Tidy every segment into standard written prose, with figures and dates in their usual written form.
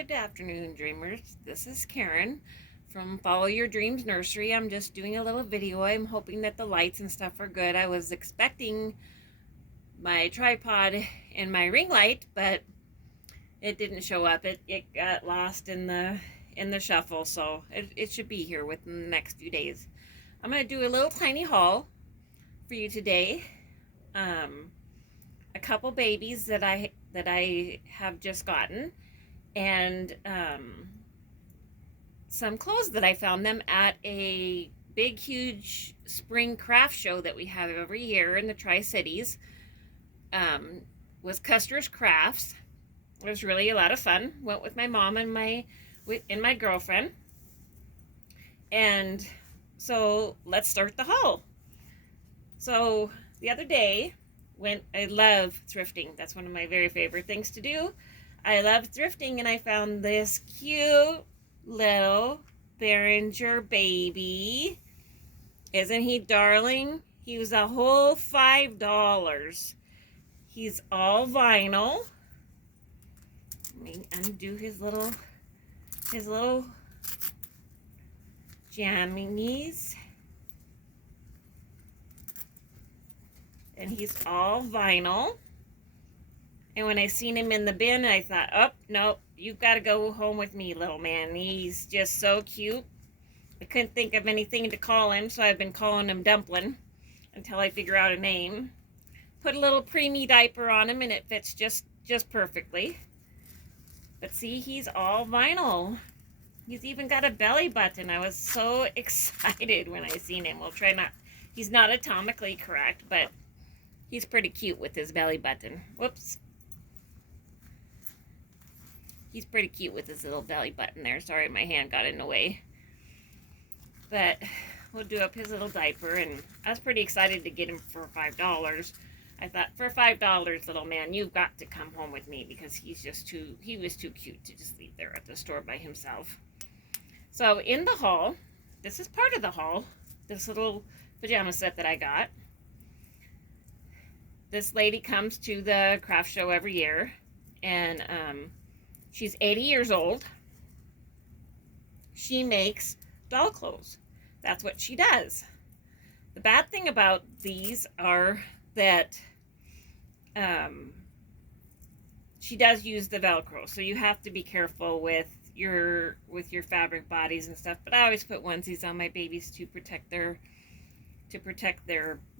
Good afternoon, dreamers. This is Karen from Follow Your Dreams Nursery. I'm just doing a little video. I'm hoping that the lights and stuff are good. I was expecting my tripod and my ring light, but it didn't show up. It got lost in the shuffle, so it should be here within the next few days. I'm going to do a little tiny haul for you today. A couple babies that I have just gotten, and some clothes that I found them at a big, huge spring craft show that we have every year in the Tri-Cities. Was Custer's Crafts. It was really a lot of fun. Went with my mom and my girlfriend. And so let's start the haul. So the other day, I love thrifting. That's one of my very favorite things to do. I love thrifting, and I found this cute little Behringer baby. Isn't he darling? He was a whole $5. He's all vinyl. Let me undo his little jammies. And he's all vinyl. And when I seen him in the bin, I thought, oh, no, you've got to go home with me, little man. He's just so cute. I couldn't think of anything to call him, so I've been calling him Dumpling until I figure out a name. Put a little preemie diaper on him, and it fits just perfectly. But see, he's all vinyl. He's even got a belly button. I was so excited when I seen him. We'll try not... He's not atomically correct, but he's pretty cute with his belly button. Whoops. He's pretty cute with his little belly button there. Sorry, my hand got in the way. But we'll do up his little diaper, and I was pretty excited to get him for $5. I thought, for $5, little man, you've got to come home with me, because he was too cute to just leave there at the store by himself. So in the haul, this is part of the haul, this little pajama set that I got. This lady comes to the craft show every year, and she's 80 years old. She makes doll clothes. That's what she does. The bad thing about these are that she does use the Velcro, so you have to be careful with your fabric bodies and stuff. But I always put onesies on my babies to protect their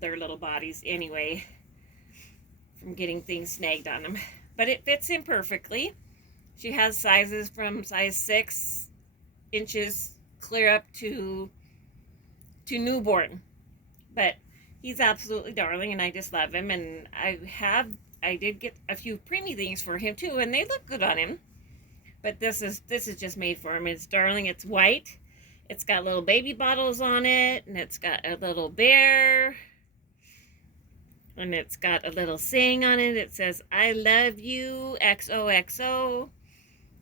little bodies anyway, from getting things snagged on them. But it fits in perfectly. She has sizes from size 6 inches clear up to newborn. But he's absolutely darling, and I just love him. And I did get a few preemie things for him too, and they look good on him. But this is just made for him. It's darling. It's white. It's got little baby bottles on it, and it's got a little bear. And it's got a little saying on it. It says, I love you, XOXO.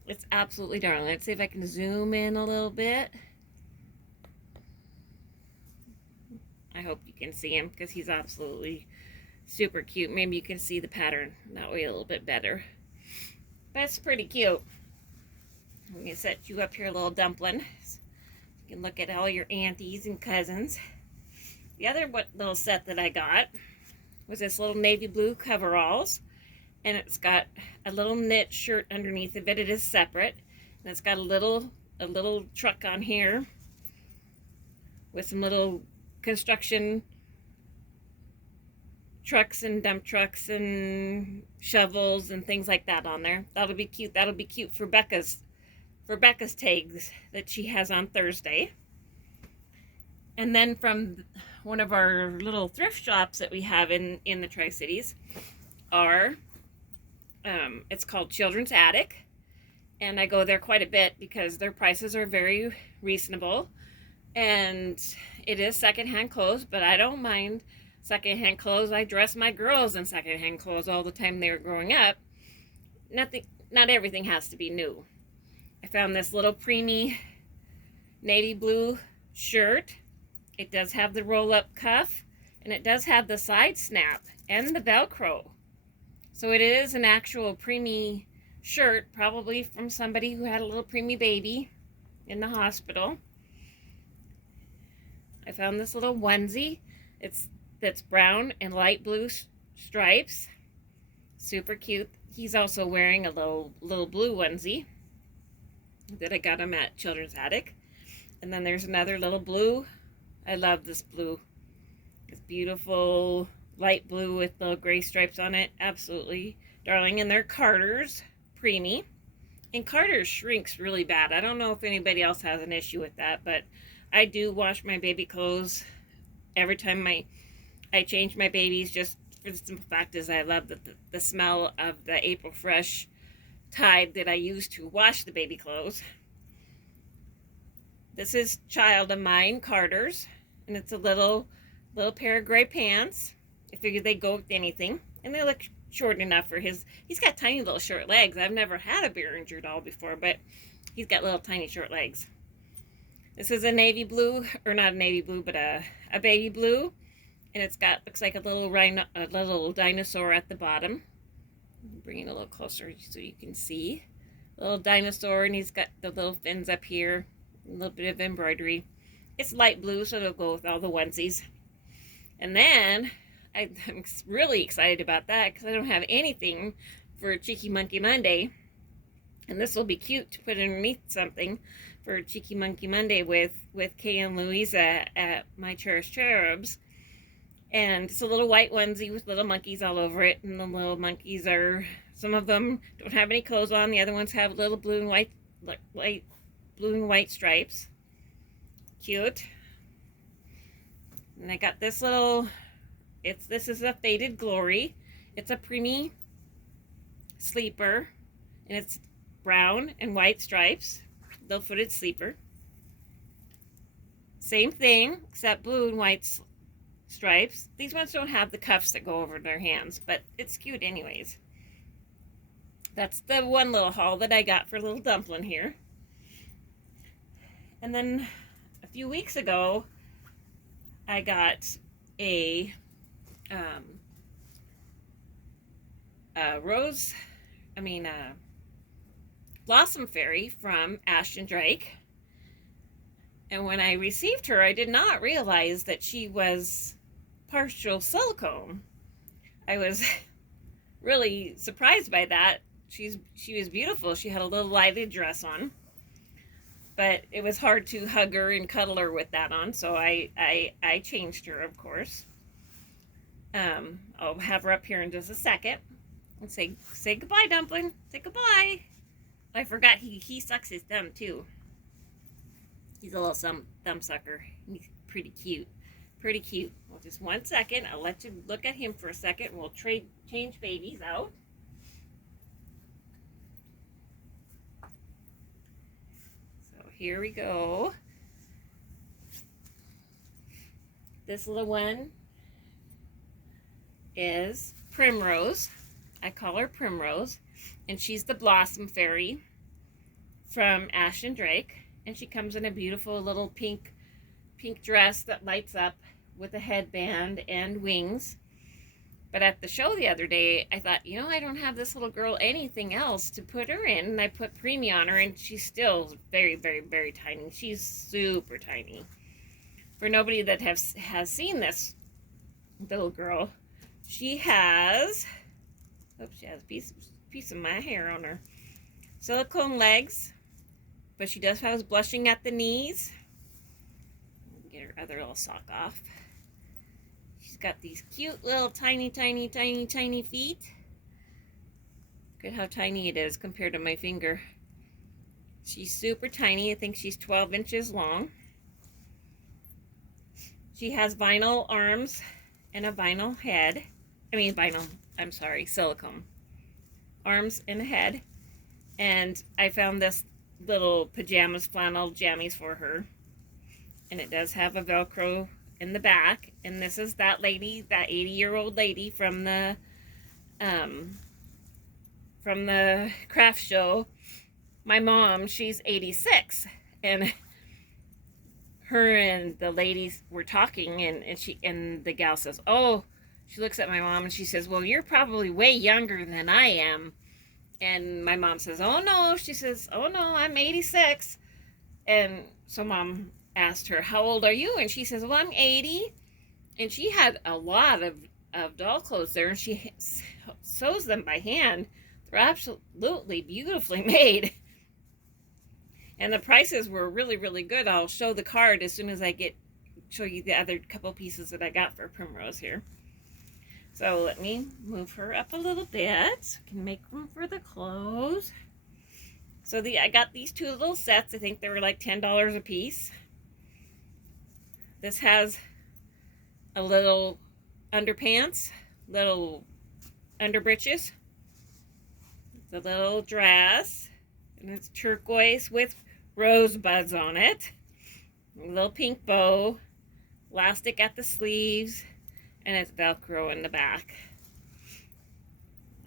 It's absolutely darling. Let's see if I can zoom in a little bit. I hope you can see him, because he's absolutely super cute. Maybe you can see the pattern that way a little bit better. But it's pretty cute. I'm going to set you up here, little dumpling. You can look at all your aunties and cousins. The other little set that I got was this little navy blue coveralls, and it's got a little knit shirt underneath of it. It is separate, and it's got a little truck on here with some little construction trucks and dump trucks and shovels and things like that on there. That'll be cute. That'll be cute for Becca's tags that she has on Thursday. And then from one of our little thrift shops that we have in the Tri-Cities are, it's called Children's Attic. And I go there quite a bit because their prices are very reasonable. And it is secondhand clothes, but I don't mind secondhand clothes. I dress my girls in secondhand clothes all the time they were growing up. Not everything has to be new. I found this little preemie navy blue shirt. It does have the roll-up cuff, and it does have the side snap and the Velcro. So it is an actual preemie shirt, probably from somebody who had a little preemie baby in the hospital. I found this little onesie. That's brown and light blue stripes. Super cute. He's also wearing a little blue onesie that I got him at Children's Attic. And then there's another little blue. I love this blue. It's beautiful light blue with little gray stripes on it. Absolutely darling. And they're Carter's preemie. And Carter's shrinks really bad. I don't know if anybody else has an issue with that, but I do wash my baby clothes every time I change my babies, just for the simple fact is I love the smell of the April Fresh Tide that I use to wash the baby clothes. This is child of mine, Carter's, and it's a little pair of gray pants. I figured they'd go with anything, and they look short enough for he's got tiny little short legs. I've never had a Behringer doll before, but he's got little tiny short legs. This is a navy blue, or not a navy blue, but a baby blue, and it's got, looks like a little dinosaur at the bottom. Bring it a little closer so you can see. A little dinosaur, and he's got the little fins up here, a little bit of embroidery. It's light blue, so it'll go with all the onesies. And then I'm really excited about that because I don't have anything for Cheeky Monkey Monday. And this will be cute to put underneath something for Cheeky Monkey Monday with Kay and Louisa at My Cherished Cherubs. And it's a little white onesie with little monkeys all over it. And the little monkeys are, some of them don't have any clothes on. The other ones have little blue and white stripes. Cute. And I got this little, this is a Faded Glory. It's a preemie sleeper. And it's brown and white stripes. Little footed sleeper. Same thing, except blue and white stripes. These ones don't have the cuffs that go over their hands, but it's cute anyways. That's the one little haul that I got for little Dumpling here. And then a few weeks ago, I got a Blossom Fairy from Ashton Drake. And when I received her, I did not realize that she was partial silicone. I was really surprised by that. She was beautiful. She had a little lighted dress on, but it was hard to hug her and cuddle her with that on, so I changed her, of course. I'll have her up here in just a second and say goodbye, Dumpling. Say goodbye. I forgot he sucks his thumb too. He's a little thumb sucker. He's pretty cute. Pretty cute. Well, just 1 second. I'll let you look at him for a second. We'll change babies out. So here we go. This little one is Primrose. I call her Primrose. And she's the Blossom Fairy from Ashton Drake. And she comes in a beautiful little pink dress that lights up with a headband and wings. But at the show the other day, I thought, you know, I don't have this little girl anything else to put her in. And I put Preemie on her, and she's still very, very, very tiny. She's super tiny. For nobody that has seen this little girl, she has, oops, she has a piece of my hair on her. Silicone legs, but she does have blushing at the knees. Get her other little sock off. She's got these cute little tiny feet. Look at how tiny it is compared to my finger. She's super tiny. I think she's 12 inches long. She has vinyl arms and a vinyl head. Silicone arms and a head. And I found this little pajamas, flannel jammies for her. And it does have a Velcro in the back. And this is that lady, that 80-year-old lady from the craft show. My mom, she's 86. And her and the ladies were talking, and the gal says, oh, she looks at my mom and she says, well, you're probably way younger than I am. And my mom says, oh no, she says, oh no, I'm 86. And so mom asked her, how old are you? And she says, well, I'm 80. And she had a lot of doll clothes there, and she sews them by hand. They're absolutely beautifully made. And the prices were really, really good. I'll show the card as soon as I show you the other couple pieces that I got for Primrose here. So let me move her up a little bit so I can make room for the clothes. So I got these two little sets. I think they were like $10 a piece. This has a little underpants, little underbreeches, the little dress, and it's turquoise with rosebuds on it, a little pink bow, elastic at the sleeves, and it's Velcro in the back.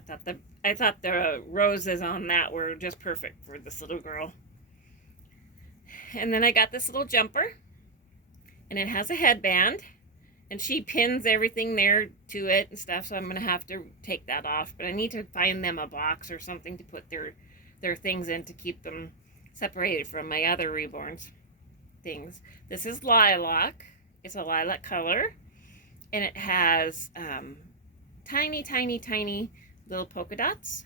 I thought the roses on that were just perfect for this little girl. And then I got this little jumper, and it has a headband, and she pins everything there to it and stuff, so I'm going to have to take that off. But I need to find them a box or something to put their things in to keep them separated from my other reborns things. This is lilac. It's a lilac color, and it has tiny, tiny, tiny little polka dots.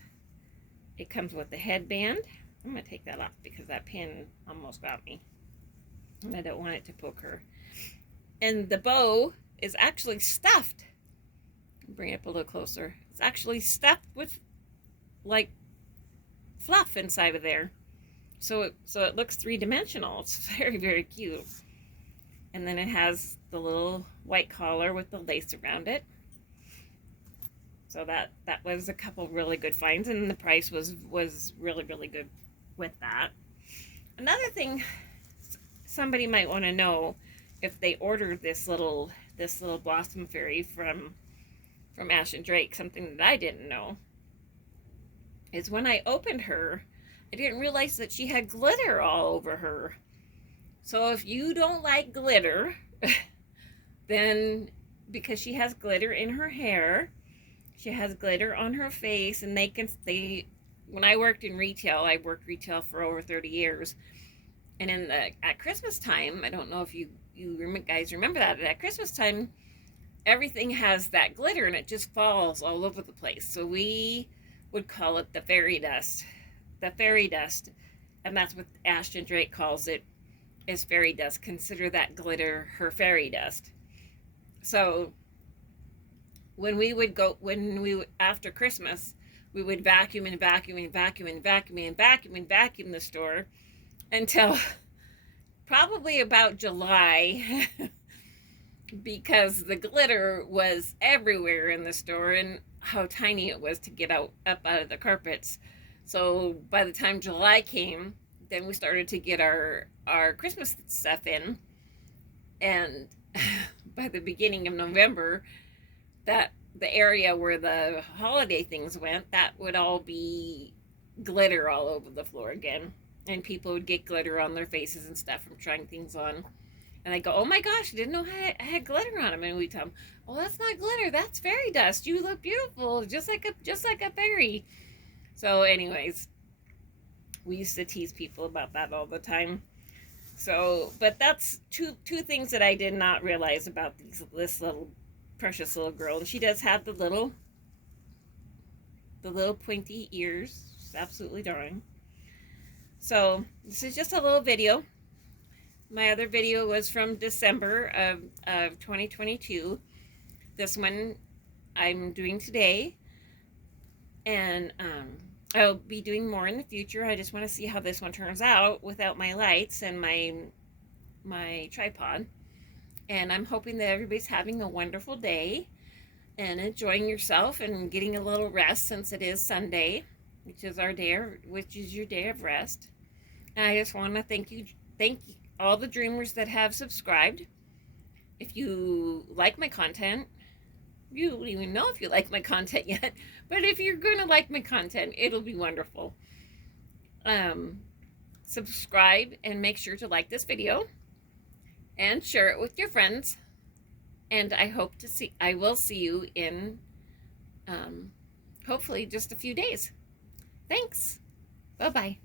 It comes with the headband. I'm going to take that off because that pin almost got me, and I don't want it to poke her. And the bow is actually stuffed. Bring it up a little closer. It's actually stuffed with like fluff inside of there. So it looks three-dimensional. It's very, very cute. And then it has the little white collar with the lace around it. So that was a couple really good finds, and the price was really, really good with that. Another thing somebody might want to know if they ordered this little Blossom Fairy from Ash and Drake, something that I didn't know, is when I opened her, I didn't realize that she had glitter all over her. So if you don't like glitter, then because she has glitter in her hair, she has glitter on her face, and when I worked in retail, I worked retail for over 30 years. And at Christmas time, I don't know if you guys remember that, but at Christmas time, everything has that glitter and it just falls all over the place. So we would call it the fairy dust. The fairy dust. And that's what Ashton Drake calls it, is fairy dust. Consider that glitter her fairy dust. So after Christmas, we would vacuum and vacuum and vacuum and vacuum and vacuum and vacuum the store until probably about July because the glitter was everywhere in the store and how tiny it was to get up out of the carpets. So by the time July came, then we started to get our Christmas stuff in, and by the beginning of November, that the area where the holiday things went, that would all be glitter all over the floor again. And people would get glitter on their faces and stuff from trying things on. And I go, oh my gosh, I didn't know I had glitter on them. And we tell them, oh, that's not glitter, that's fairy dust. You look beautiful, just like a fairy. So anyways, we used to tease people about that all the time. So, but that's two things that I did not realize about this little precious little girl. And she does have the little pointy ears. She's absolutely darling. So this is just a little video. My other video was from December of 2022. This one I'm doing today, and I'll be doing more in the future. I just want to see how this one turns out without my lights and my tripod. And I'm hoping that everybody's having a wonderful day and enjoying yourself and getting a little rest, since it is Sunday, which is your day of rest. And I just want to thank all the dreamers that have subscribed. If you like my content, you don't even know if you like my content yet, but if you're going to like my content, it'll be wonderful. Subscribe and make sure to like this video and share it with your friends. And I will see you in hopefully just a few days. Thanks. Bye-bye.